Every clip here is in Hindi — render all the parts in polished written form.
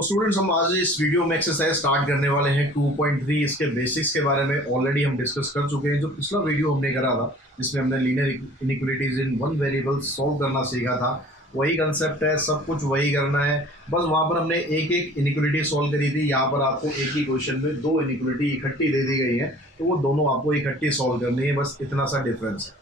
तो स्टूडेंट्स हम आज इस वीडियो में एक्सरसाइज स्टार्ट करने वाले हैं 2.3। इसके बेसिक्स के बारे में ऑलरेडी हम डिस्कस कर चुके हैं। जो पिछला वीडियो हमने करा था जिसमें हमने linear inequalities in one variable solve करना सीखा था, वही कंसेप्ट है, सब कुछ वही करना है। बस वहाँ पर हमने एक एक इनइक्वालिटी सॉल्व करी थी। यहाँ पर आपको एक ही क्वेश्चन में दो इनइक्वालिटी इकट्ठी दे दी गई है, तो वो दोनों आपको इकट्ठी सॉल्व करनी है, बस इतना सा डिफरेंस है।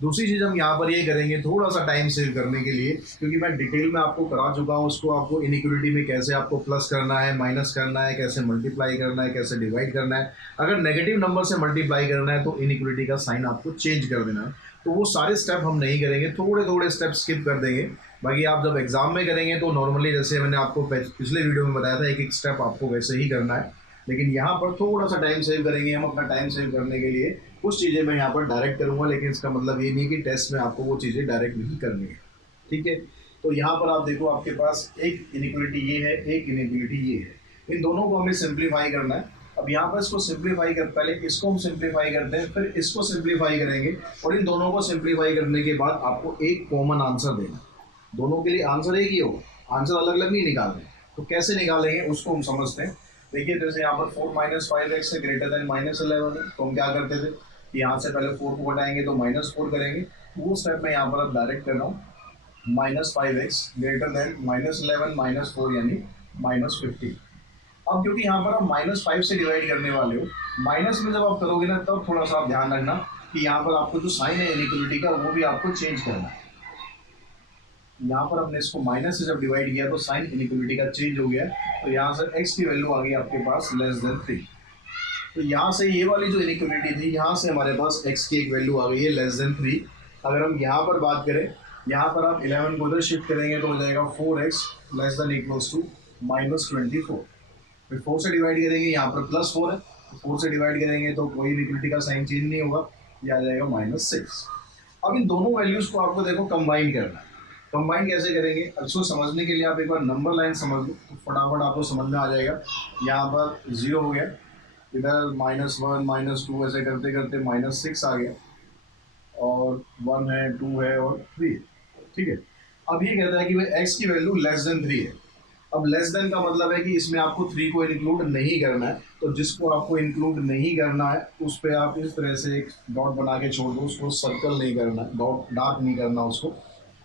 दूसरी चीज़ हम यहाँ पर ये करेंगे थोड़ा सा टाइम सेव करने के लिए, क्योंकि मैं डिटेल में आपको करा चुका हूँ उसको। आपको इनइक्वालिटी में कैसे आपको प्लस करना है, माइनस करना है, कैसे मल्टीप्लाई करना है, कैसे डिवाइड करना है। अगर नेगेटिव नंबर से मल्टीप्लाई करना है तो इनइक्वालिटी का साइन आपको चेंज कर देना है। तो वो सारे स्टेप हम नहीं करेंगे, थोड़े थोड़े स्टेप स्किप कर देंगे। बाकी आप जब एग्जाम में करेंगे तो नॉर्मली जैसे मैंने आपको पिछले वीडियो में बताया था, एक एक स्टेप आपको वैसे ही करना है। लेकिन यहाँ पर थोड़ा सा टाइम सेव करेंगे हम। अपना टाइम सेव करने के लिए कुछ चीज़ें मैं यहाँ पर डायरेक्ट करूँगा, लेकिन इसका मतलब ये नहीं कि टेस्ट में आपको वो चीज़ें डायरेक्ट नहीं करनी है। ठीक है, तो यहाँ पर आप देखो, आपके पास एक इनइक्वालिटी ये है, एक इनइक्वालिटी ये है। इन दोनों को हमें सिंप्लीफाई करना है। अब यहाँ पर इसको सिंप्लीफाई कर, पहले इसको हम सिंप्लीफाई करते हैं, फिर इसको सिंप्लीफाई करेंगे, और इन दोनों को सिंप्लीफाई करने के बाद आपको एक कॉमन आंसर देना। दोनों के लिए आंसर एक ही होगा, आंसर अलग अलग नहीं निकालने। तो कैसे निकालेंगे उसको हम समझते हैं। देखिए, जैसे यहाँ पर 4 - 5x से ग्रेटर देन -11 है, तो हम क्या करते थे, यहाँ से पहले 4 को घटाएंगे तो -4 करेंगे। वो स्टेप मैं यहाँ पर अब डायरेक्ट कर रहा हूँ। -5x ग्रेटर देन -11 -4 यानी -15। अब क्योंकि यहाँ पर आप -5 से डिवाइड करने वाले हो, माइनस में जब आप करोगे ना, तब थोड़ा सा आप ध्यान रखना कि यहाँ पर आपको जो साइन है इनइक्वालिटी का, वो भी आपको चेंज करना है। यहाँ पर हमने इसको माइनस से जब डिवाइड किया तो साइन इनइक्वालिटी का चेंज हो गया, तो यहाँ से x की वैल्यू आ गई आपके पास <3। तो यहाँ से ये वाली जो इनइक्वालिटी थी, यहाँ से हमारे पास x की एक वैल्यू आ गई है <3। अगर हम यहाँ पर बात करें, यहाँ पर आप 11 को उधर शिफ्ट करेंगे तो हो जाएगा 4x <= -24। फिर 4 से डिवाइड करेंगे, यहाँ पर +4 है, तो 4 से डिवाइड करेंगे तो कोई इनइक्वालिटी का साइन चेंज नहीं होगा, ये आ जाएगा -6। अब इन दोनों वैल्यूज़ को आपको देखो कंबाइन करना है। कंबाइन कैसे करेंगे, इसको समझने के लिए आप एक बार नंबर लाइन समझ लो, तो फटाफट आपको समझ में आ जाएगा। यहाँ पर 0 हो गया, इधर -1 -2 ऐसे करते करते -6 आ गया, और 1 है, 2 है और 3 है। ठीक है, अब ये कहता है कि भाई x की वैल्यू <3 है। अब लेस देन का मतलब है कि इसमें आपको 3 को इंक्लूड नहीं करना है। तो जिसको आपको इंक्लूड नहीं करना है उस पर आप इस तरह से एक डॉट बना के छोड़ दो, उसको सर्कल नहीं करना, डॉट डार्क नहीं करना उसको।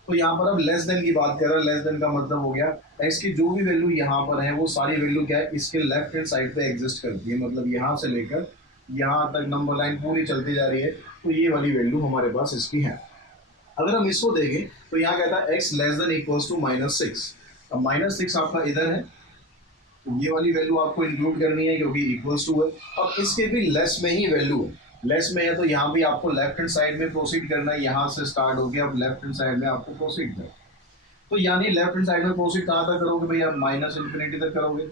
तो यहाँ पर अब लेस देन की बात कर रहे हैं। लेस देन का मतलब हो गया x की जो भी वैल्यू यहाँ पर है, वो सारी वैल्यू क्या है, इसके लेफ्ट हैंड साइड पे एग्जिस्ट करती है। मतलब यहाँ से लेकर यहाँ तक नंबर लाइन पूरी चलती जा रही है, तो ये वाली वैल्यू हमारे पास इसकी है। अगर हम इसको देखें तो यहाँ कहता है x <= -6। अब -6 आपका इधर है, तो ये वाली वैल्यू आपको इंक्लूड करनी है क्योंकि इक्वल्स टू है। अब इसके भी लेस में ही वैल्यू है, लेस में है तो यहाँ भी आपको लेफ्ट हैंड साइड में प्रोसीड करना है। यहाँ से स्टार्ट हो गया, अब लेफ्ट हैंड साइड में आपको प्रोसीड करना है। तो यानी लेफ्ट हैंड साइड में प्रोसीड कहाँ तक करोगे भैया, -∞ तक करोगे।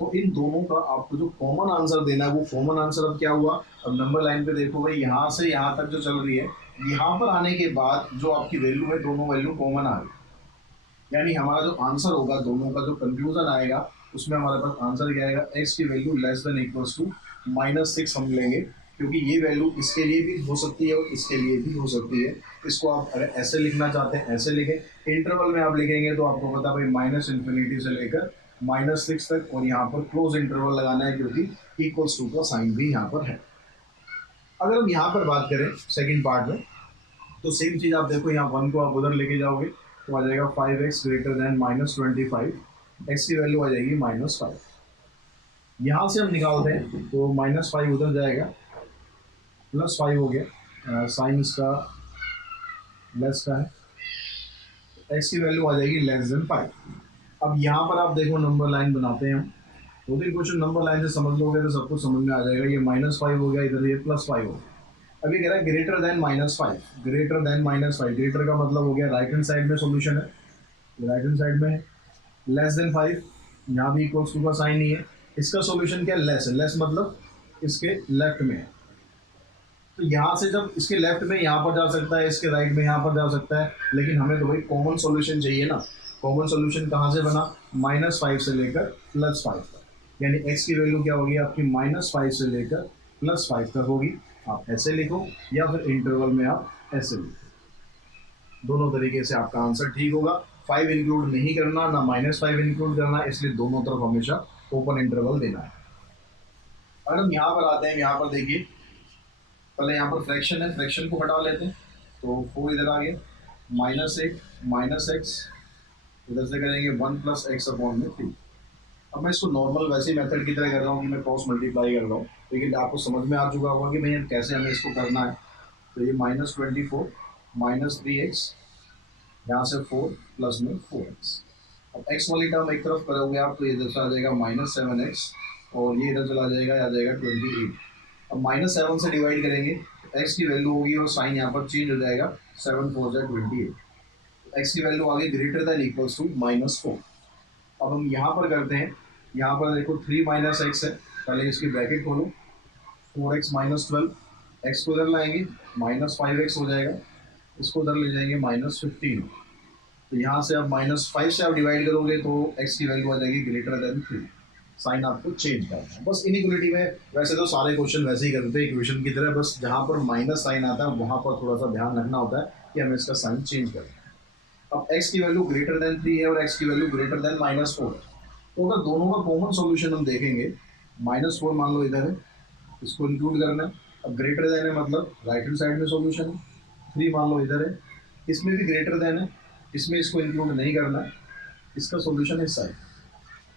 तो इन दोनों का आपको जो कॉमन आंसर देना है, वो कॉमन आंसर अब क्या हुआ। अब नंबर लाइन पे देखो भाई, यहाँ से यहाँ तक जो चल रही है, यहाँ पर आने के बाद जो आपकी वैल्यू है, दोनों वैल्यू कॉमन आ गई। यानी हमारा जो आंसर होगा, दोनों का जो कंक्लूजन आएगा, उसमें हमारे पास आंसर क्या आएगा, x की वैल्यू <= -6 हम लेंगे, क्योंकि ये वैल्यू इसके लिए भी हो सकती है और इसके लिए भी हो सकती है। इसको आप अगर ऐसे लिखना चाहते हैं ऐसे लिखें, इंटरवल में आप लिखेंगे तो आपको पता भाई -∞ से लेकर -6 तक, और यहाँ पर क्लोज इंटरवल लगाना है क्योंकि =2 का साइन भी यहाँ पर है। अगर हम यहाँ पर बात करें सेकेंड पार्ट में, तो सेम चीज़ आप देखो, यहाँ 1 को आप उधर लेके जाओगे तो आ जाएगा 5x ग्रेटर देन -25। x की वैल्यू आ जाएगी -5। यहाँ से हम निकालते हैं तो -5 उधर जाएगा, +5 हो गया, साइन इसका लेस का है, x की वैल्यू आ जाएगी <5। अब यहाँ पर आप देखो नंबर लाइन बनाते हैं हम, 2-3 क्वेश्चन नंबर लाइन से समझ लोगे तो सब कुछ समझ में आ जाएगा। ये -5 हो गया, इधर ये +5 हो गया। अभी कह रहा है greater than -5, greater than -5। Greater का मतलब हो गया राइट हैंड साइड में सॉल्यूशन है, राइट हैंड साइड में है। लेस देन 5, यहाँ भी =2 का साइन नहीं है। इसका सॉल्यूशन क्या, लेस है। लेस मतलब इसके लेफ्ट में है, तो यहाँ से जब इसके लेफ्ट में यहाँ पर जा सकता है, इसके राइट में यहाँ पर जा सकता है, लेकिन हमें तो भाई कॉमन सॉल्यूशन चाहिए ना। कॉमन सॉल्यूशन कहाँ से बना, -5 से लेकर +5 तक। यानी x की वैल्यू क्या होगी आपकी, -5 से लेकर +5 तक होगी। आप ऐसे लिखो या फिर इंटरवल में आप ऐसे लिखो, दोनों तरीके से आपका आंसर ठीक होगा। 5 इंक्लूड नहीं करना, ना -5 इंक्लूड करना, इसलिए दोनों तरफ हमेशा ओपन इंटरवल देना है। अगर हम यहाँ पर आते हैं, यहाँ पर देखिए पहले यहाँ पर फ्रैक्शन है, फ्रैक्शन को हटा लेते हैं, तो 4 इधर आ गया, -8 माइनस एक्स, इधर से करेंगे 1 + x/3। अब मैं इसको नॉर्मल वैसे मेथड की तरह कर रहा हूँ कि मैं क्रॉस मल्टीप्लाई कर रहा हूँ, लेकिन आपको समझ में आ चुका होगा कि भैया कैसे हमें इसको करना है। तो ये -24 -3x, यहाँ से 4 प्लस में 4x। अब x वाली टर्म एक तरफ करोगे आप तो ये इधर आ जाएगा -7x, और ये इधर चला जाएगा, आ जाएगा 28। अब -7 से डिवाइड करेंगे तो x की वैल्यू होगी और साइन यहाँ पर चेंज हो जाएगा, 7 4 जा 28। x की वैल्यू आ गई ग्रेटर देन इक्वल्स टू -4। अब हम यहाँ पर करते हैं, यहाँ पर देखो 3 - x है, पहले इसकी ब्रैकेट खोलो, 4x - 12, x को इधर लाएंगे -5x हो जाएगा, इसको उधर ले जाएंगे -15। तो यहाँ से अब -5 से आप डिवाइड करोगे तो x की वैल्यू आ जाएगी ग्रेटर देन 3। साइन आपको चेंज करना है। बस इनइक्वालिटी में वैसे तो सारे क्वेश्चन वैसे ही करते हैं इक्वेशन की तरह, बस जहाँ पर माइनस साइन आता है वहाँ पर थोड़ा सा ध्यान रखना होता है कि हमें इसका साइन चेंज करना है। अब x की वैल्यू ग्रेटर देन 3 है और x की वैल्यू ग्रेटर देन -4 है, तो अगर दोनों का कॉमन सॉल्यूशन हम देखेंगे, -4 मान लो इधर है, इसको इंक्लूड करना है। अब ग्रेटर देन है मतलब राइट हैंड साइड में सॉल्यूशन है, 3 मान लो इधर है, इसमें भी ग्रेटर देन है, इसमें इसको इंक्लूड नहीं करना है, इसका सॉल्यूशन इस साइड।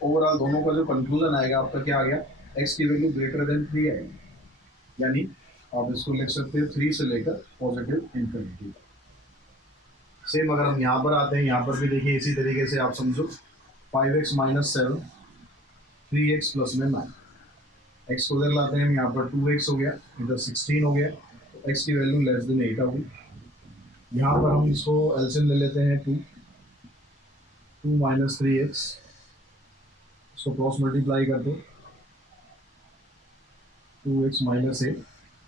ओवरऑल दोनों का जो कंक्लूजन आएगा आपका क्या आ गया, x की वैल्यू ग्रेटर देन 3 आएगी, यानी आप इसको लिख सकते हैं 3 से लेकर पॉजिटिव इन्फिनिटी। सेम अगर हम यहाँ पर आते हैं, यहाँ पर भी देखिए इसी तरीके से आप समझो, 5x - 7, 3x प्लस में 9, x को इधर लाते हैं, यहाँ पर 2x हो गया, इधर 16 हो गया, तो x की वैल्यू लेस देन 8 होगी। यहाँ पर हम इसको एलसीएम ले लेते हैं, 2 - 3x, इसको क्रॉस मल्टीप्लाई कर दो, 2x - 8,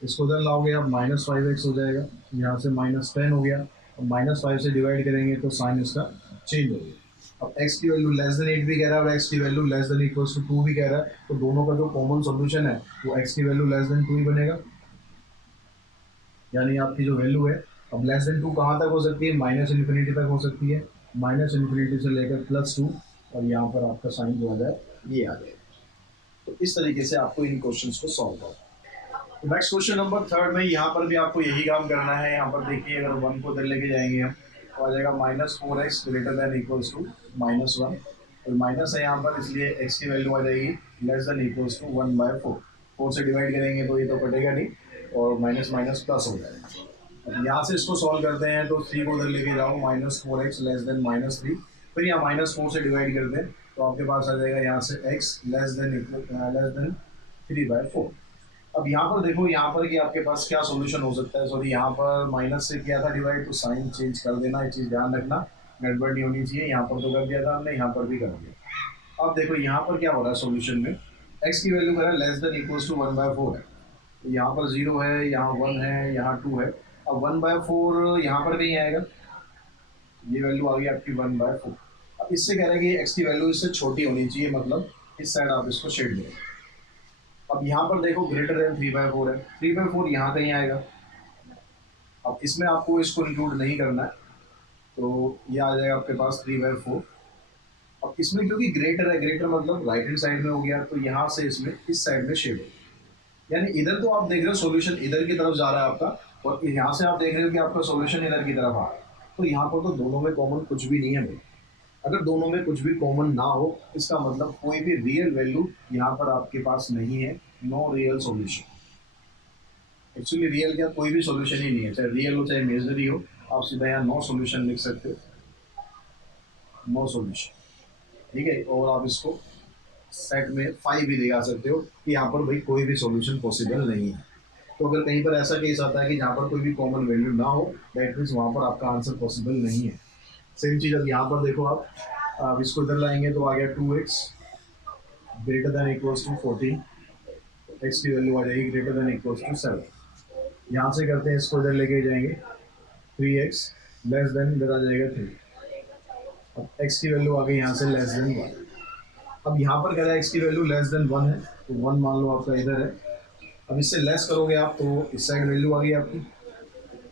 इसको उधर लाओगे आप -5x हो जाएगा, यहाँ से -10 हो गया, अब -5 से डिवाइड करेंगे तो साइन इसका चेंज हो गया। अब x की वैल्यू लेस देन 8 भी कह रहा है और x की value less than equals to 2 भी कह रहा है, तो दोनों का जो कॉमन सॉल्यूशन है वो x की वैल्यू लेस देन 2 ही बनेगा, यानी आपकी जो वैल्यू है, अब लेस देन 2 कहाँ तक हो सकती है, -∞ तक हो सकती है, -∞ से लेकर +2, और यहाँ पर आपका साइन जो आ जाए ये आ जाए। तो इस तरीके से आपको इन क्वेश्चंस को सॉल्व करना। नेक्स्ट क्वेश्चन नंबर 3 में यहाँ पर भी आपको यही काम करना है। यहाँ पर देखिए अगर 1 को इधर लेके जाएंगे हम तो आ जाएगा -4x greater than equals to -1, और माइनस है यहाँ पर इसलिए x की वैल्यू आ जाएगी लेस देन इक्वल्स टू 1/4। 4 से डिवाइड करेंगे तो ये तो कटेगा नहीं और माइनस माइनस प्लस हो जाएगा। अब यहाँ से इसको सॉल्व करते हैं तो 3 को उधर लेके जाओ, -4x लेस देन -3, फिर यहाँ -4 से डिवाइड करते हैं तो आपके पास आ जाएगा यहाँ से x लेस देन 3/4। अब यहाँ पर देखो, यहाँ पर कि आपके पास क्या सॉल्यूशन हो सकता है। सॉरी, यहाँ पर माइनस से किया था डिवाइड तो साइन चेंज कर देना, ये चीज़ ध्यान रखना, गड़बड़ नहीं होनी चाहिए। यहाँ पर तो कर दिया था हमने, यहाँ पर भी कर दिया। अब देखो यहाँ पर क्या हो रहा है सॉल्यूशन में, x की वैल्यू करा लेस देन इक्वल्स टू 1/4 है, तो यहाँ पर 0 है, यहाँ 1 है, यहाँ 2 है। अब 1/4 यहाँ पर नहीं आएगा, ये वैल्यू आ गई आपकी 1/4। अब इससे कह रहे हैं कि x की वैल्यू इससे छोटी होनी चाहिए, मतलब इस साइड आप इसको शेड देंगे। अब यहाँ पर देखो ग्रेटर देन 3/4 है, 3/4 यहाँ कहीं आएगा। अब इसमें आपको इसको इंक्लूड नहीं करना है, तो ये आ जाएगा आपके पास 3/4। अब इसमें क्योंकि ग्रेटर है, ग्रेटर मतलब राइट हैंड साइड में हो गया, तो यहाँ से इसमें इस साइड में शेड होगा। यानी इधर तो आप देख रहे हो सॉल्यूशन इधर की तरफ जा रहा है आपका, और यहाँ से आप देख रहे हो कि आपका सॉल्यूशन इधर की तरफ आ रहा है। तो यहाँ पर तो दोनों में कॉमन कुछ भी नहीं है भाई। अगर दोनों में कुछ भी कॉमन ना हो, इसका मतलब कोई भी रियल वैल्यू यहाँ पर आपके पास नहीं है, no real solution. Actually real क्या, कोई भी सॉल्यूशन ही नहीं है, चाहे रियल हो चाहे इमेजिनरी हो, आप सीधा यहाँ नो सॉल्यूशन लिख सकते हो, नो सॉल्यूशन, ठीक है। और आप इसको सेट में 5 भी लगा सकते हो कि यहाँ पर भाई कोई भी सॉल्यूशन पॉसिबल नहीं है। तो अगर कहीं पर ऐसा केस आता है कि जहाँ पर कोई भी कॉमन वैल्यू ना हो, दैट मीन्स वहाँ पर आपका आंसर पॉसिबल नहीं है। सेम चीज़ अब यहाँ पर देखो, आप इसको इधर लाएंगे तो आ गया 2x greater than equals to 14, x की वैल्यू आ जाएगी ग्रेटर देन इक्वल्स टू 7। यहाँ से करते हैं, इसको इधर लेके जाएंगे, 3x लेस देन इधर आ जाएगा 3। अब x की वैल्यू आ गई यहाँ से लेस देन 1। अब यहाँ पर कह रहा है x की वैल्यू लेस देन 1 है, तो 1 मान लो आपका इधर है। अब इससे लेस करोगे आप तो इस साइड वैल्यू आ गई आपकी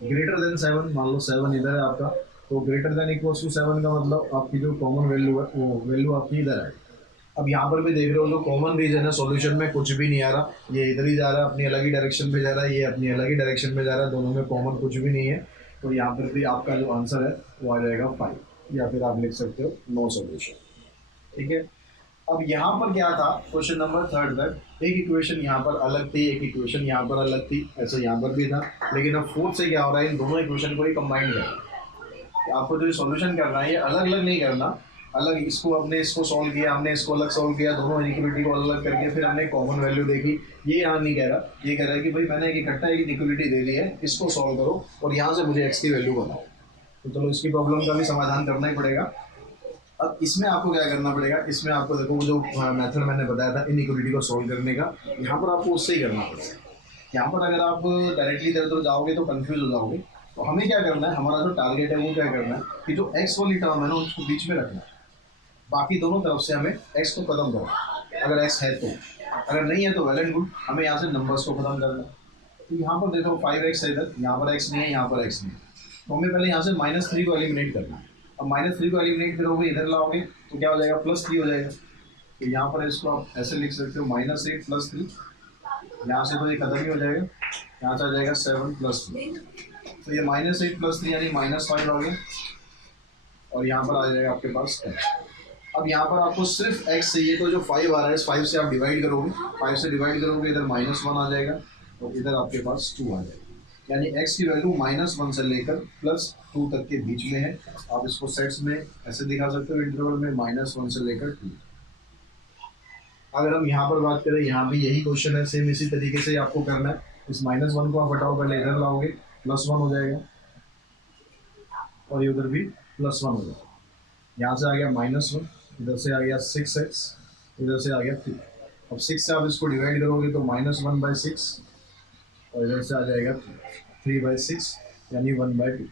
ग्रेटर देन 7, मान लो 7 इधर है आपका, तो ग्रेटर देन इक्वल्स टू 7 का मतलब आपकी जो कॉमन वैल्यू है वो वैल्यू आपकी इधर आएगी। अब यहाँ पर भी देख रहे हो जो कॉमन रीजन है सॉल्यूशन में कुछ भी नहीं आ रहा, ये इधर ही जा रहा है, अपनी अलग ही डायरेक्शन में जा रहा है, ये अपनी अलग ही डायरेक्शन में जा रहा है, दोनों में कॉमन कुछ भी नहीं है। तो यहाँ पर भी आपका जो आंसर है वो आ जाएगा 5, या फिर आप लिख सकते हो नो सॉल्यूशन। ठीक है, अब यहाँ पर क्या था क्वेश्चन नंबर 3 तक एक इक्वेशन यहाँ पर अलग थी, एक इक्वेशन यहाँ पर अलग थी, ऐसे यहाँ पर भी था। लेकिन अब 4 से क्या हो रहा है, इन दोनों इक्वेशन को ही कंबाइन करना। आपको जो सॉल्यूशन करना है ये अलग अलग नहीं करना, अलग इसको हमने इसको सॉल्व किया, हमने इसको अलग सॉल्व किया, दोनों इनिक्वलिटी को अलग अलग करके फिर हमने कॉमन वैल्यू देखी, ये यहाँ नहीं कह रहा। ये कह रहा है कि भाई मैंने एक इकट्ठा एक इनिक्वलिटी दे दी है, इसको सॉल्व करो और यहाँ से मुझे एक्स की वैल्यू बताओ। तो चलो इसकी प्रॉब्लम का भी समाधान करना ही पड़ेगा। अब इसमें आपको क्या करना पड़ेगा, इसमें आपको देखो वो जो मेथड मैंने बताया था इनइक्वलिटी को सॉल्व करने का, यहाँ पर आपको उससे ही करना पड़ेगा। यहाँ पर अगर आप डायरेक्टली इधर उधर जाओगे तो कंफ्यूज हो जाओगे। तो हमें क्या करना है, हमारा जो टारगेट है वो क्या करना है कि जो एक्स वाली टर्म है ना उसको बीच में रखना है, बाकी दोनों तरफ से हमें एक्स को खत्म करना, अगर एक्स है तो, अगर नहीं है तो वेल एंड गुड, हमें यहाँ से नंबर्स को खत्म करना है। तो यहाँ पर देखो 5x है इधर, यहाँ पर x नहीं है, यहाँ पर x नहीं है, तो हमें पहले यहाँ से -3 को एलिमिनेट करना है। अब -3 को एलिमिनेट करोगे इधर लाओगे तो क्या हो जाएगा, +3 हो जाएगा। तो यहाँ पर इसको आप ऐसे लिख सकते हो -8 + 3, यहाँ से तो ये खत्म ही हो जाएगा, यहाँ से आ जाएगा 7 + 3, तो ये -8 + 3 यानी -5 हो गया, और यहाँ पर आ जाएगा आपके पास 10। अब यहाँ पर आपको सिर्फ x चाहिए, तो जो 5 आ रहा है इस 5 से आप डिवाइड करोगे, 5 से डिवाइड करोगे इधर -1 आ जाएगा और इधर आपके पास 2 आ जाएगा, यानी x की वैल्यू -1 से लेकर +2 तक के बीच में है। आप इसको सेट्स में ऐसे दिखा सकते हो, इंटरवल में -1 से लेकर 2। अगर हम यहाँ पर बात करें, यहाँ भी यही क्वेश्चन है, सेम इसी तरीके से आपको करना है। इस -1 को आप हटाओ, पहले इधर लाओगे +1 हो जाएगा और ये उधर भी +1 हो जाएगा। यहाँ से आ गया -1, इधर से आ गया 6x, इधर से आ गया 3। अब 6 से आप इसको डिवाइड करोगे तो -1/6 और इधर से आ जाएगा 3/6 यानी 1/2।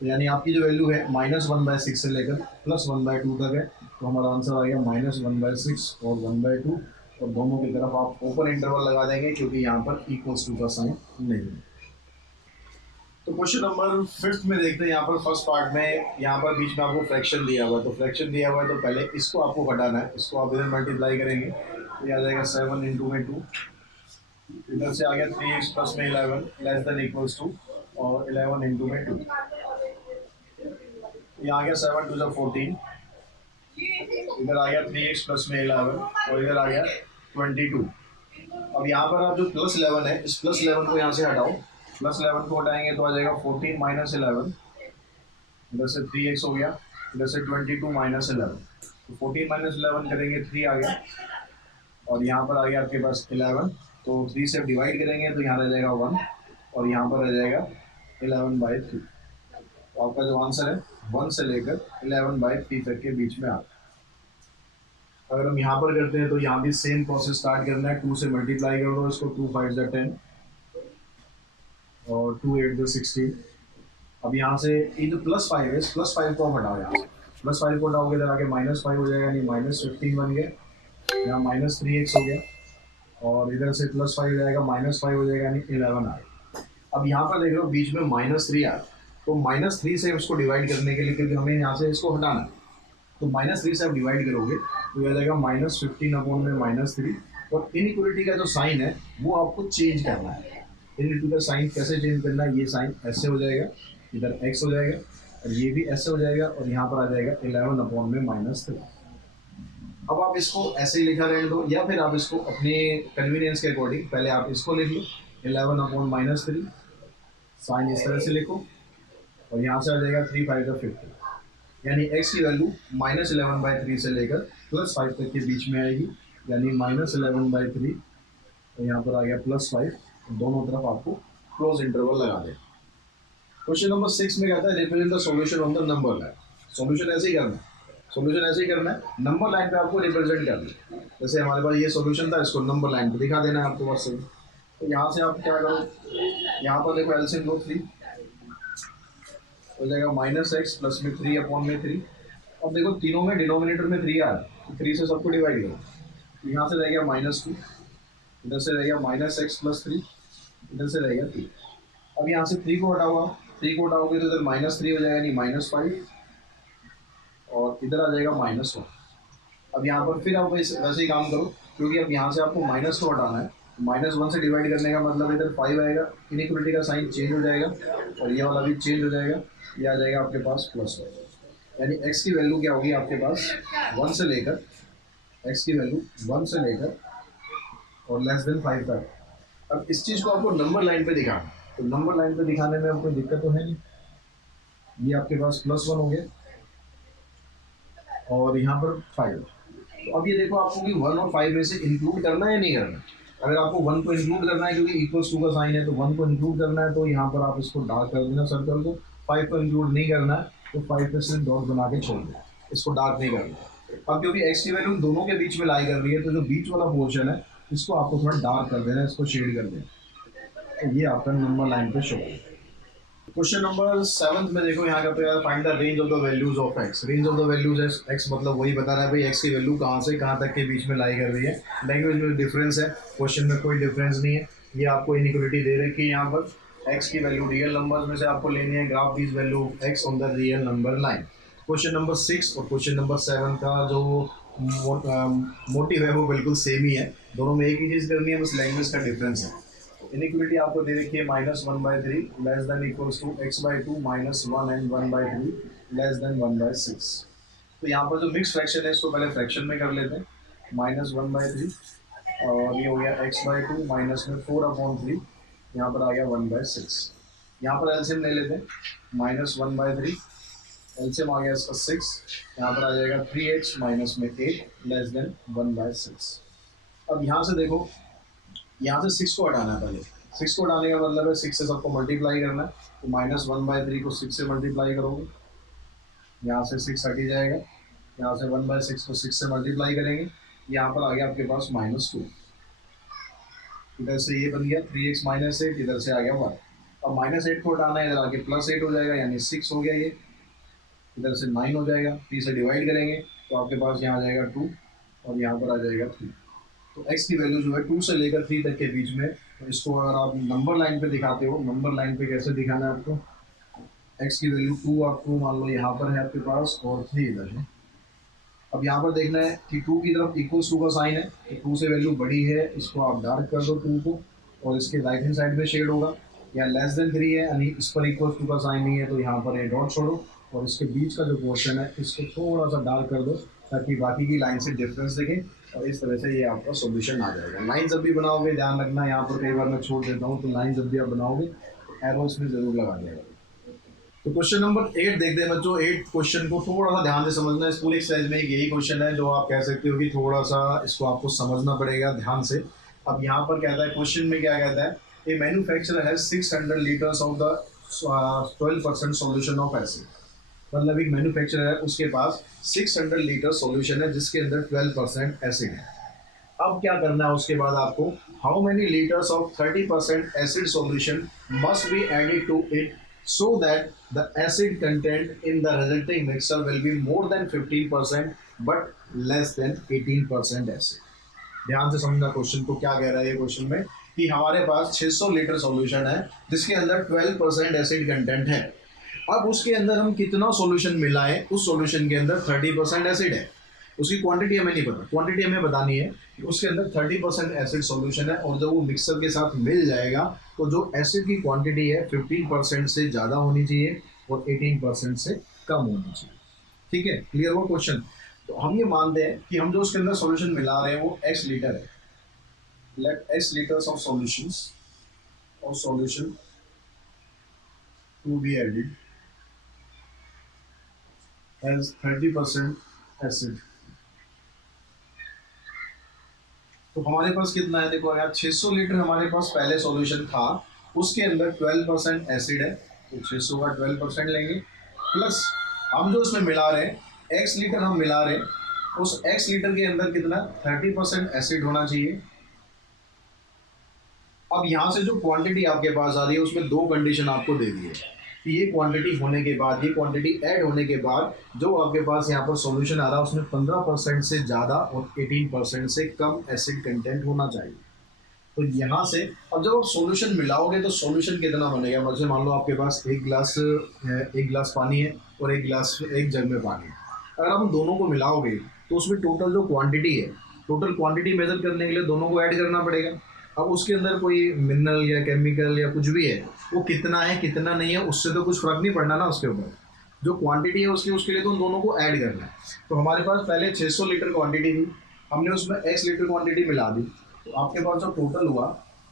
तो यानी आपकी जो वैल्यू है -1/6 से लेकर +1/2 तक है, तो हमारा आंसर आ गया -1/6 और 1/2, और दोनों की तरफ आप ओपन इंटरवल लगा देंगे क्योंकि यहाँ पर इक्वल्स टू का साइन नहीं है। तो क्वेश्चन नंबर 5 में देखते हैं, यहाँ पर फर्स्ट पार्ट में यहाँ पर बीच में आपको फ्रैक्शन दिया हुआ है, तो फ्रैक्शन दिया हुआ है तो पहले इसको आपको घटाना है, इसको आप इधर मल्टीप्लाई करेंगे तो ये आ जाएगा 7 × 2, इधर से आ गया 3x + 11 <= 2 और 11 × 2, ये आ गया 7 × 2 = 14, इधर आ गया 3x + 11 और इधर आ गया 22। अब यहाँ पर आप जो +11 है, इस +11 को यहाँ से हटाओ, +11 को हटाएंगे तो आ जाएगा 14 - 11, इधर से 3x हो गया, इधर से 22 - 11, तो 14 - 11 करेंगे 3 आ गया, और यहाँ पर आ गया आपके पास 11, तो 3 से डिवाइड करेंगे तो यहाँ रह जाएगा 1 और यहाँ पर रह जाएगा 11/3। तो आपका जो आंसर है 1 से लेकर 11/3 तक के बीच में आता है। अगर हम यहाँ पर करते हैं तो यहाँ भी सेम प्रोसेस स्टार्ट करना है, 2 से मल्टीप्लाई कर दो इसको, 2 × 5 = 10 और 2 × 8 = 16। अब यहाँ से ये जो +5 है, इस +5 को हटाओ, यहाँ से +5 को हटाओगे इधर आके -5 हो जाएगा, यानी -15 बन गया, यहाँ -3x हो गया, और इधर से +5 जाएगा -5 हो जाएगा, यानी 11 आएगा। अब यहाँ पर देख लो बीच में -3 आया, तो -3 से इसको डिवाइड करने के लिए, क्योंकि हमें यहाँ से इसको हटाना है, तो -3 से आप डिवाइड करोगे तो यह जाएगा -15/-3, और इनइक्वलिटी का जो साइन है वो आपको चेंज करना है। इनइक्वलिटी का साइन कैसे चेंज करना है, ये साइन ऐसे हो जाएगा, इधर x हो जाएगा और ये भी ऐसे हो जाएगा, और यहाँ पर आ जाएगा 11/-3। अब आप इसको ऐसे ही लिखा रहने दो, या फिर आप इसको अपने कन्वीनियंस के अकॉर्डिंग पहले आप इसको लिख लो 11/-3, साइन इस तरह से लिखो, और यहाँ से आ जाएगा 3 × 5 = 50, यानी x की वैल्यू -11/3 से लेकर +5 तक के बीच में आएगी, यानी -11/3, तो यहाँ पर आ गया +5, दोनों तरफ आपको क्लोज इंटरवल लगा दें। क्वेश्चन नंबर 6 में कहता है represent the solution on the number line. Solution ऐसे ही करना है, सॉल्यूशन ऐसे ही करना है, नंबर लाइन पे आपको रिप्रेजेंट करना है। जैसे हमारे पास ये सॉल्यूशन था, इसको नंबर लाइन पे दिखा देना है आपको बस से। तो यहाँ से आप क्या करो, यहाँ पर देखो एलसीएम लो 3 हो जाएगा, -x + में 3/3। अब देखो तीनों में डिनोमिनेटर में 3 आ रहा है, तो 3 से सबको डिवाइड करो, तो यहाँ से रह गया -2, इधर से रह गया -x + 3, इधर से रह गया 3। अब यहाँ से 3 को हटाओ, 3 को उठाओगे तो इधर -3 हो जाएगा, यानी -5, और इधर आ जाएगा -1। अब यहाँ पर फिर आप वैसे ही काम करो, क्योंकि अब यहाँ से आपको माइनस को हटाना है। -1 से डिवाइड करने का मतलब इधर 5 आएगा, इनइक्वलिटी का साइन चेंज हो जाएगा और ये वाला भी चेंज हो जाएगा, ये आ जाएगा आपके पास +1। यानी x की वैल्यू क्या होगी आपके पास 1 से लेकर, x की वैल्यू 1 से लेकर और <5 तक। अब इस चीज़ को आपको नंबर लाइन पे दिखाना, तो नंबर लाइन पे दिखाने में आपको दिक्कत तो है नहीं। ये आपके पास +1 हो गया और यहाँ पर 5। तो अब ये देखो आपको कि 1 और 5 में से इंक्लूड करना है या नहीं करना। अगर आपको 1 को इंक्लूड करना है, क्योंकि =2 का साइन है, तो 1 को इंक्लूड करना है, तो यहाँ पर आप इसको डार्क कर देना सर्कल को। 5 को इंक्लूड नहीं करना है, तो 5 पे सिर्फ डॉट बना के छोड़ देना, इसको डार्क नहीं करना। अब क्योंकि x की वैल्यू दोनों के बीच में लाई कर रही है, तो जो बीच वाला पोर्शन है इसको आपको थोड़ा डार्क कर देना है, इसको शेड कर देना। तो ये आपका नंबर लाइन पे शो है। क्वेश्चन नंबर 7 में देखो यहाँ पे find the range of the values of x। Range of the values है x, मतलब वही बता रहा है भाई x की वैल्यू कहाँ से कहाँ तक के बीच में लाई कर रही है। लैंग्वेज में डिफरेंस है, क्वेश्चन में कोई डिफरेंस नहीं है। ये आपको इनइक्वलिटी दे रखी है, यहाँ पर x की वैल्यू रियल नंबर्स में से आपको लेनी है। Graph this value of x on the real number line. Question number 6 और क्वेश्चन नंबर 7 का जो मोटिव है वो बिल्कुल सेम ही है, दोनों में एक ही चीज़ करनी है, बस लैंग्वेज का डिफरेंस है। इनइक्वलिटी आपको दे रखी है -1/3 less than equals to x/2 -1 and 1/3 less than 1/6। तो यहाँ पर जो मिक्स फ्रैक्शन है इसको पहले फ्रैक्शन में कर लेते हैं। -1/3 और ये हो गया x/2 माइनस में 4/3, यहाँ पर आ गया 1/6। यहाँ पर एलसीएम ले लेते हैं, -1/3 एलसीएम आ गया इसका 6, यहाँ पर आ जाएगा 3x माइनस में 8 लेस देन 1/6। अब यहाँ से देखो, यहाँ से 6 को हटाना है। पहले 6 को हटाने का मतलब है 6 से सबको मल्टीप्लाई करना है, तो -1/3 को 6 से मल्टीप्लाई करोगे, यहाँ से 6 हट ही जाएगा, यहाँ से 1/6 को 6 से मल्टीप्लाई करेंगे, यहाँ पर आ गया आपके पास -2। इधर से ये बन गया 3x माइनस 8, इधर से आ गया 1। अब -8 को हटाना है, इधर आके +8 हो जाएगा, यानी 6 हो गया ये, इधर से 9 हो जाएगा, 3 से डिवाइड करेंगे तो आपके पास यहाँ आ जाएगा 2 और यहाँ पर आ जाएगा 3। तो x की वैल्यू जो है 2 से लेकर 3 तक के बीच में, तो इसको अगर आप नंबर लाइन पे दिखाते हो, नंबर लाइन पे कैसे दिखाना है आपको, x की वैल्यू 2 आपको मान लो यहाँ पर है आपके पास और 3 इधर है। अब यहाँ पर देखना है कि 2 की तरफ =2 का साइन है, तो 2 से वैल्यू बड़ी है, इसको आप डार्क कर दो 2 को, और इसके राइट हैंड साइड में शेड होगा। या लेस देन 3 है, यानी इस पर =2 का साइन नहीं है, तो यहाँ पर ये डॉट छोड़ो और इसके बीच का जो पोर्शन है इसको थोड़ा सा डार्क कर दो, ताकि बाकी की लाइन से डिफरेंस दिखे, और इस तरह से ये आपका सॉल्यूशन आ जाएगा। लाइन जब भी बनाओगे ध्यान रखना, यहाँ पर कई बार मैं छोड़ देता हूँ, तो लाइन जब भी आप बनाओगे एरो इसमें जरूर लगा देगा। तो क्वेश्चन नंबर 8 देखते हैं बच्चों। 8 क्वेश्चन को थोड़ा सा ध्यान से समझना है, इस पूरी एक्सरसाइज में एक यही क्वेश्चन है जो आप कह सकते हो कि थोड़ा सा इसको आपको समझना पड़ेगा ध्यान से। अब यहाँ पर कहता है, क्वेश्चन में क्या कहता है, a manufacturer has 600 litres of the 12% solution of acid. मतलब एक मैन्युफैक्चरर है, उसके पास 600 लीटर सॉल्यूशन है जिसके अंदर 12% एसिड है। अब क्या करना है उसके बाद आपको, how many litres of 30% acid solution must be added to it so that the acid content in the resulting mixture will be more than 15% but less than 18% acid। ध्यान से समझना क्वेश्चन को, क्या कह रहा है ये क्वेश्चन में कि हमारे पास 600 लीटर सॉल्यूशन है जिसके अंदर 12% एसिड कंटेंट है। अब उसके अंदर हम कितना सॉल्यूशन मिलाएं, उस सॉल्यूशन के अंदर 30% एसिड है, उसकी क्वांटिटी हमें नहीं पता, क्वांटिटी हमें बतानी है कि उसके अंदर 30% एसिड सॉल्यूशन है, और जब वो मिक्सर के साथ मिल जाएगा तो जो एसिड की क्वांटिटी है 15% से ज़्यादा होनी चाहिए और 18% से कम होनी चाहिए। ठीक है, क्लियर हुआ क्वेश्चन। तो हम ये मानते हैं कि हम जो उसके अंदर सॉल्यूशन मिला रहे हैं वो x लीटर है। Let x litres of solutions और solution to be added as 30% acid. तो हमारे पास कितना है, देखो यार 600 लीटर हमारे पास पहले सॉल्यूशन था, उसके अंदर 12% एसिड है, तो 600 का 12% लेंगे, प्लस हम जो उसमें मिला रहे हैं x लीटर हम मिला रहे हैं, उस x लीटर के अंदर कितना 30% एसिड होना चाहिए। अब यहाँ से जो क्वांटिटी आपके पास आ रही है उसमें दो कंडीशन आपको दे दी है कि ये क्वांटिटी होने के बाद, ये क्वांटिटी ऐड होने के बाद जो आपके पास यहाँ पर सॉल्यूशन आ रहा है उसमें 15% से ज़्यादा और 18% से कम एसिड कंटेंट होना चाहिए। तो यहाँ से अब जब आप सॉल्यूशन मिलाओगे तो सॉल्यूशन कितना बनेगा, जैसे मान लो आपके पास एक गिलास पानी है और एक जग में पानी है। अगर आप उन दोनों को मिलाओगे तो उसमें टोटल जो क्वांटिटी है, टोटल क्वांटिटी मेजर करने के लिए दोनों को ऐड करना पड़ेगा। अब उसके अंदर कोई मिनरल या केमिकल या कुछ भी है, वो कितना है कितना नहीं है उससे तो कुछ फर्क नहीं पड़ना ना उसके ऊपर। जो क्वांटिटी है उसके लिए तो उन दोनों को ऐड करना है। तो हमारे पास पहले 600 लीटर क्वांटिटी थी, हमने उसमें x लीटर क्वांटिटी मिला दी, तो आपके पास जो टोटल हुआ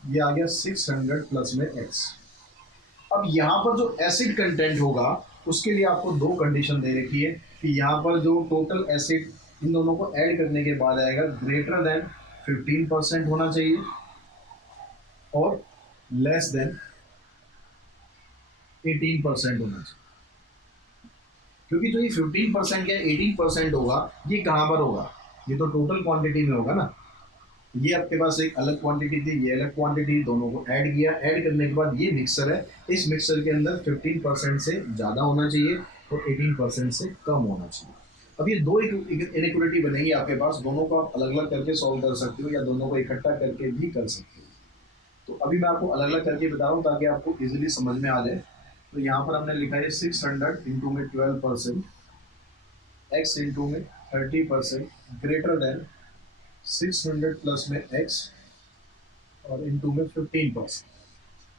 ये आ गया 600 प्लस में x। अब यहाँ पर जो एसिड कंटेंट होगा उसके लिए आपको दो कंडीशन दे रखी है कि यहाँ पर जो टोटल एसिड इन दोनों को ऐड करने के बाद आएगा ग्रेटर देन 15% होना चाहिए और लेस देन 18% होना चाहिए। क्योंकि जो ये 15% या 18% होगा ये कहाँ पर होगा, ये तो टोटल क्वांटिटी में होगा ना। ये आपके पास एक अलग क्वांटिटी थी, ये अलग क्वांटिटी, दोनों को ऐड किया, ऐड करने के बाद ये मिक्सर है, इस मिक्सर के अंदर 15% से ज़्यादा होना चाहिए और 18% से कम होना चाहिए। अब ये दो इनइक्वालिटी बनेगी आपके पास, दोनों को आप अलग अलग करके सॉल्व कर सकते हो या दोनों को इकट्ठा करके भी कर सकते हो। तो अभी मैं आपको अलग अलग करके बता रहा हूँ ताकि आपको इजीली समझ में आ जाए। तो यहाँ पर हमने लिखा है 600 इंटू में 12%, एक्स इंटू में 30% ग्रेटर देन 600 प्लस में x और इंटू में 15%।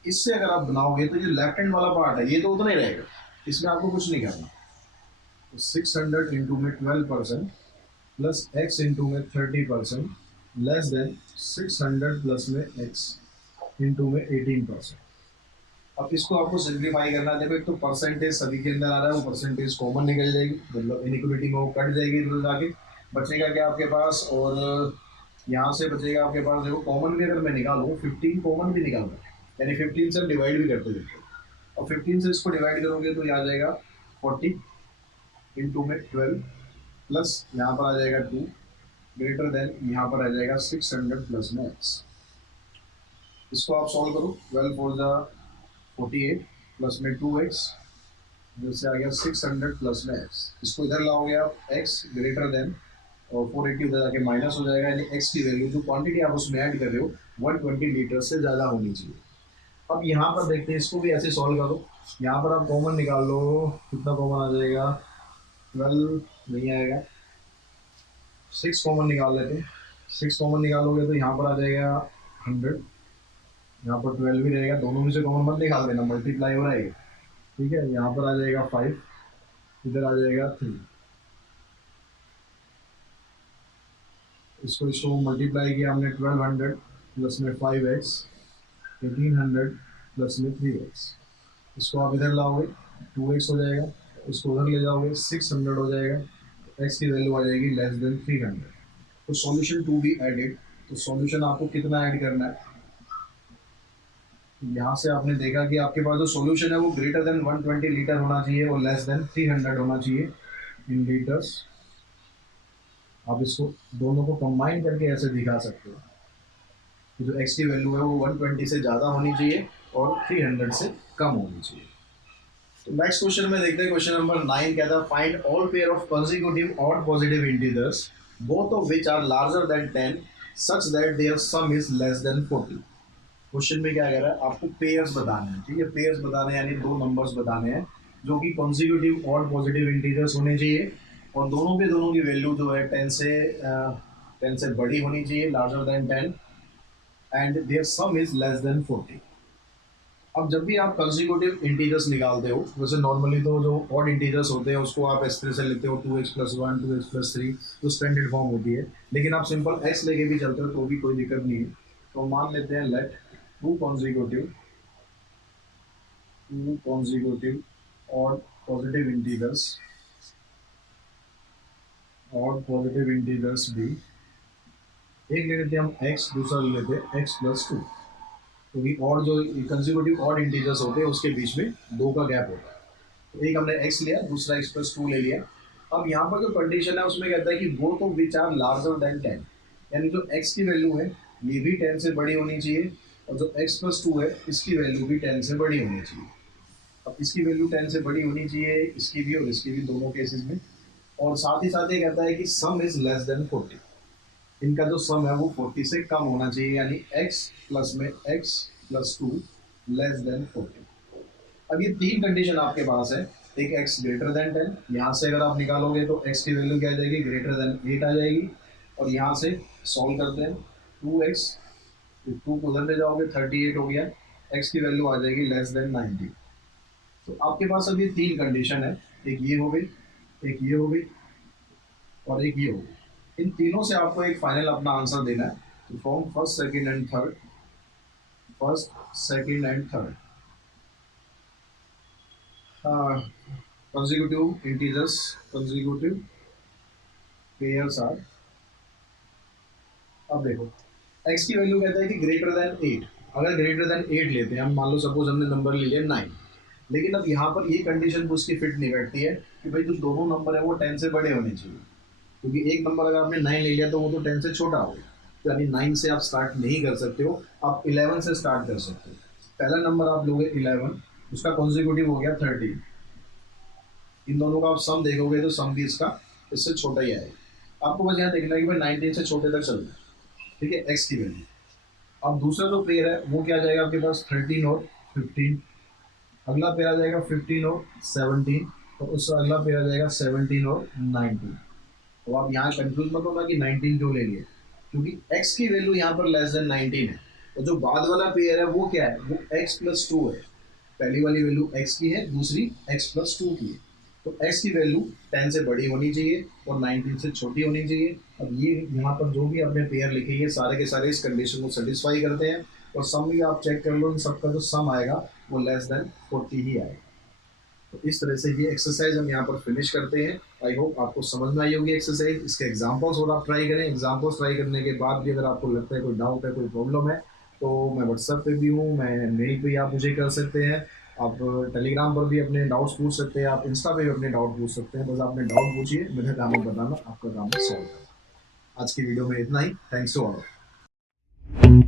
इससे अगर आप बनाओगे तो ये लेफ्ट हैंड वाला पार्ट है ये तो उतना ही रहेगा, इसमें आपको कुछ नहीं करना। तो 600 इंटू में 12% प्लस x इंटू में 30% लेस देन 600 प्लस में x इंटू में 18%। अब इसको आपको सिंप्लीफाई करना है। देखो एक तो परसेंटेज सभी के अंदर आ रहा है, वो परसेंटेज कॉमन निकल जाएगी, मतलब इनइक्वालिटी में वो कट जाएगी इधर जाके, बचेगा क्या आपके पास, और यहाँ से बचेगा आपके पास। देखो कॉमन भी अगर मैं निकालूँ 15 कॉमन भी निकालना है, यानी 15 से डिवाइड भी करते देखो, और 15 से इसको डिवाइड करोगे तो ये आ जाएगा 40 इंटू में 12 प्लस यहाँ पर आ जाएगा 2 ग्रेटर देन यहाँ पर आ जाएगा 600 प्लस में x। इसको आप सॉल्व करो, 12 फोर ज़ा 48 प्लस में 2x, जैसे आ गया 600 प्लस में x। इसको इधर लाओगे आप x ग्रेटर देन, और 480 उधर जाके माइनस हो जाएगा, यानी x की वैल्यू जो क्वांटिटी आप उसमें ऐड कर रहे हो 120 लीटर से ज़्यादा होनी चाहिए। अब यहाँ पर देखते हैं, इसको भी ऐसे सॉल्व करो। यहाँ पर आप कॉमन निकाल लो, कितना कॉमन आ जाएगा, 12 नहीं आएगा, 6 कॉमन निकाल लेते हैं। 6 कॉमन निकालोगे तो यहाँ पर आ जाएगा 100, यहाँ पर 12 भी रहेगा, दोनों में से कॉमन मत निकाल देना, मल्टीप्लाई हो रहेगा, ठीक है। यहाँ पर आ जाएगा 5, इधर आ जाएगा 3, इसको मल्टीप्लाई किया हमने 1200 प्लस में 5x 1800 प्लस में 3x। इसको आप इधर लाओगे 2x हो जाएगा, इसको उधर ले जाओगे 600 हो जाएगा, x की वैल्यू आ जाएगी लेस देन 300। तो सॉल्यूशन टू बी एडेड, तो सॉल्यूशन आपको कितना ऐड करना है, यहाँ से आपने देखा कि आपके पास जो सॉल्यूशन है वो ग्रेटर देन 120 लीटर होना चाहिए और लेस देन 300 होना चाहिए इन लीटर्स। आप इसको दोनों को कंबाइन करके ऐसे दिखा सकते हो कि जो x की वैल्यू है वो 120 से ज़्यादा होनी चाहिए और 300 से कम होनी चाहिए। तो नेक्स्ट क्वेश्चन में देखते हैं, क्वेश्चन नंबर 9 कहता है find all pair of consecutive odd positive integers both of which are larger than 10 such that their sum is less than 40। Question में क्या कह रहा है, आपको पेयर्स बताने हैं, ठीक है। पेयर्स बताने यानी दो नंबर्स बताने हैं जो कि कंसेक्यूटिव ऑड पॉजिटिव इंटीजर्स होने चाहिए और दोनों की वैल्यू जो है 10 से बड़ी होनी चाहिए, larger than 10, and their sum is less than 40। अब जब भी आप कंसेक्यूटिव इंटीजर्स निकालते हो, वैसे नॉर्मली तो जो ऑड इंटीजर्स होते हैं उसको आप इस तरह से लेते हो 2x + 1 2x + 3, जो स्टैंडर्ड फॉर्म होती है, लेकिन आप सिंपल x लेके भी चलते हो तो भी कोई दिक्कत नहीं है। तो मान लेते हैं let two consecutive odd positive integers भी, एक ले लेते हैं हम x, दूसरा ले लेते हैं x + 2, क्योंकि और जो कंसेक्यूटिव ऑड इंटीजर्स होते हैं उसके बीच में 2 का गैप होता है। तो एक हमने x लिया, दूसरा x + 2 ले लिया। अब यहाँ पर जो कंडीशन है उसमें कहता है कि both of which are larger than 10, यानी जो x की वैल्यू है ये भी 10 से बड़ी होनी चाहिए और जो x + 2 है इसकी वैल्यू भी 10 से बड़ी होनी चाहिए। अब इसकी वैल्यू 10 से बड़ी होनी चाहिए, इसकी भी और इसकी भी, दोनों केसेस में। और साथ ही ये कहता है कि सम इज लेस देन 40। इनका जो सम है वो 40 से कम होना चाहिए, यानी x प्लस में x प्लस 2 लेस देन 40। अब ये तीन कंडीशन आपके पास है। एक x ग्रेटर देन 10, यहाँ से अगर आप निकालोगे तो x की वैल्यू क्या आ जाएगी, ग्रेटर देन 8 आ जाएगी। और यहाँ से सॉल्व करते हैं, 2x, 2 को उधर ले जाओगे 38 हो गया, x की वैल्यू आ जाएगी लेस देन 90। तो आपके पास अब ये तीन कंडीशन है, एक ये हो गई, एक ये हो गई और एक ये हो गई। इन तीनों से आपको एक फाइनल अपना आंसर देना है। तो from first second and third, first second and third consecutive integers, consecutive pairs are, अब देखो x की वैल्यू कहता है कि ग्रेटर देन 8। अगर ग्रेटर देन 8 लेते हैं हम, मान लो सपोज हमने नंबर ले लिया 9, लेकिन अब यहाँ पर ये कंडीशन तो उसकी फिट नहीं बैठती है कि भाई जो दोनों नंबर है वो 10 से बड़े होने चाहिए, क्योंकि एक नंबर अगर आपने 9 ले लिया तो वो तो 10 से छोटा हो गया। तो यानी 9 से आप स्टार्ट नहीं कर सकते हो, आप 11 से स्टार्ट कर सकते हो। पहला नंबर आप लोगे 11, उसका कॉन्जिक्यूटिव हो गया 13। इन दोनों का आप सम देखोगे तो सम भी इसका इससे छोटा ही आएगा। आपको बस यहाँ देखना है कि भाई 19 से छोटे तक चलना है, ठीक है, एक्स की वैल्यू। अब दूसरा जो पेयर है वो क्या आ जाएगा आपके पास, 13 और 15। अगला पेयर आ जाएगा 15 और 17, और उससे अगला पेयर आ जाएगा 17 और 19। तो आप यहाँ कंफ्यूज मत होना कि 19 क्यों ले लिए, क्योंकि x की वैल्यू यहाँ पर लेस देन 19 है। और जो बाद वाला पेयर है वो क्या है, वो x प्लस 2 है। पहली वाली वैल्यू x की है, दूसरी x प्लस 2 की है। तो x की वैल्यू 10 से बड़ी होनी चाहिए और 19 से छोटी होनी चाहिए। अब ये यहाँ पर जो भी आपने पेयर लिखे हैं सारे के सारे इस कंडीशन को सेटिस्फाई करते हैं, और सम भी आप चेक कर लो, इन सबका जो सम आएगा वो लेस देन 40 ही आएगा। तो इस तरह से ये एक्सरसाइज हम यहाँ पर फिनिश करते हैं। आई होप आपको समझ में आई होगी एक्सरसाइज। इसके एग्जांपल्स और आप ट्राई करें। एग्जांपल्स ट्राई करने के बाद भी अगर आपको लगता है कोई डाउट है, कोई प्रॉब्लम है, तो मैं व्हाट्सएप पे भी हूँ, मैं मेल पे आप मुझे कर सकते हैं, आप टेलीग्राम पर भी अपने डाउट्स पूछ सकते हैं, आप इंस्टा पे भी अपने डाउट पूछ सकते हैं। बस आपने डाउट पूछिए, मेरा काम है बताना, आपका काम है सॉल्व करना। आज की वीडियो में इतना ही। Thanks to all.